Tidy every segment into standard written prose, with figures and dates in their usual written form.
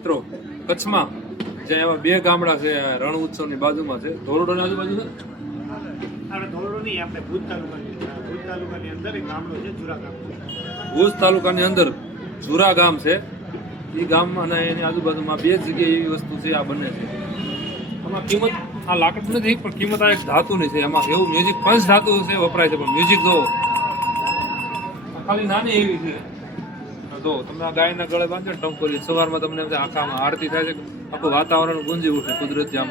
મિત્રો કચ્છમાં જ્યાં એવા બે ગામડા છે રણ ઉત્સવની બાજુમાં છે, ધોરડોની આજુબાજુ છે. ધોરડો નહીં, આપણે ભુજ તાલુકાની અંદર એક ગામડો છે જુરા ગામ. ભુજ તાલુકાની અંદર જુરા ગામ છે. એ ગામ અને એની આજુબાજુમાં બે જગ્યાએ એવી વસ્તુ છે આ બને છે. આમાં કિંમત આ લાકડ નથી પણ કિંમત આ એક ધાતુની છે. એમાં એવું મ્યુઝિક પંચ ધાતુ છે વપરાય છે પણ મ્યુઝિક જો ખાલી નાની એવી છે. જો તમે આ ગાયના ગળે બાંધો ને ટંકોરી સવારમાં તમને આખામાં આરતી થાય છે, આખું વાતાવરણ ગુંજી ઉઠે કુદરતી આમ.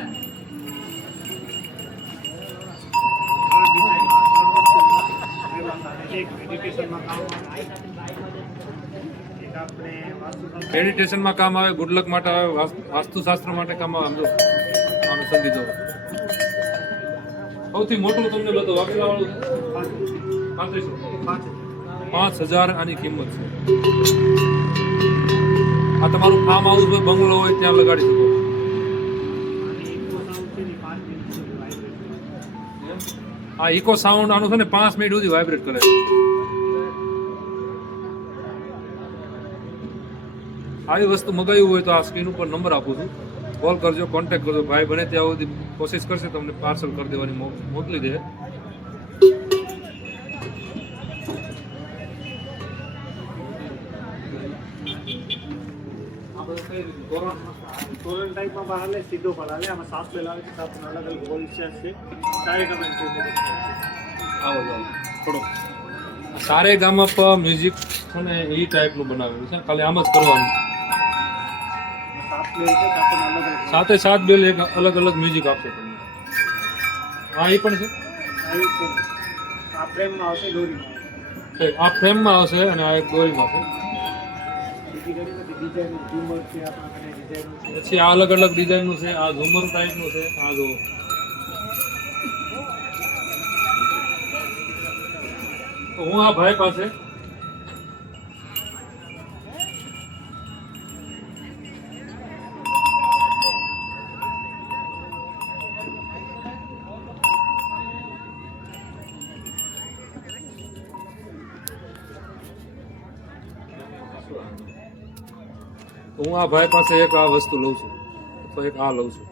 મેડિટેશનમાં કામ આવે, ગુડલક માટે આવે, વાસ્તુશાસ્ત્ર માટે કામ આવે. સમજો આનું સંગીતો સૌથી મોટું તમને બધું વાકેલા વાળું 5,000 આની કિંમત છે. આ તમારું ફાર્મ હાઉસ હોય, બંગલો હોય ત્યાં લગાડી શકો. આ ઇકો સાઉન્ડ આનું છે ને 5 મિનિટ સુધી વાઇબ્રેટ કરે. આવી વસ્તુ મગાવ્યું હોય તો આ સ્ક્રીન ઉપર નંબર આપું છું, કોલ કરજો, કોન્ટેક્ટ કરજો. ભાઈ બને ત્યાં સુધી કોશિશ કરશે તમને પાર્સલ કરી દેવાની, મોકલી દે. તોરણ ટાઈપમાં બહાર હાલે, સીધો પણ હાલે. આમાં સાપ પેલા આવે છે, સાપનો અલગ અલગ હોલ છે. સારે કમેન્ટ આવો જાઓ થોડો. સારે ગામમાં પણ મ્યુઝિક છે ને એ ટાઈપનું બનાવેલું છે, ખાલી આમ જ કરવાનું. સાથે સાત બેલ એક અલગ અલગ મ્યુઝિક આપશે તમને. હા એ પણ છે. આ ફ્રેમમાં આવશે, દોરીમાં આ ફ્રેમમાં આવશે અને આ એક દોરીમાં છે. પછી આ અલગ અલગ ડિઝાઇનનું છે. આ ઝુમર ટાઈપનું છે. આ જો હું આ ભાઈ પાસે એક આ વસ્તુ લઉં છું, તો એક આ લઉં છું.